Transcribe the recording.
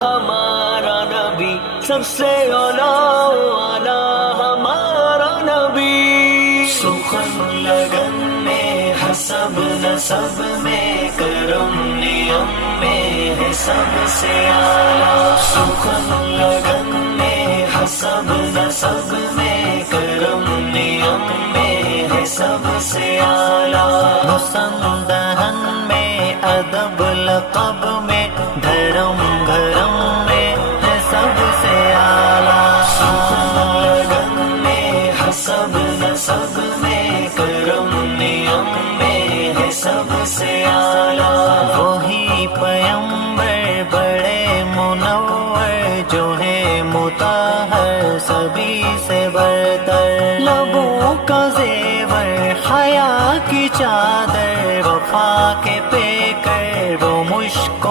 ہمارا نبی سب سے اعلیٰ ہمارا نبی، سخن لگن میں حسب نسب میں کرم نیم میں ہے سب سے اعلیٰ، سخن لگن میں حسب نسب میں کرم نیم میں ہے سب سے اعلیٰ، حسن دہن میں ادب لقب میں دھرم گھرم میں ہے سب سے اعلیٰ، سخن لگن میں حسب نسب میں کرم نیم میں ہے سب سے اعلیٰ، وہی پیمبر بڑے منور جو ہے مطہر سبھی سے برتر، لبوں کا زیور حیا کی چادر وفا کے پیکر وہ مشک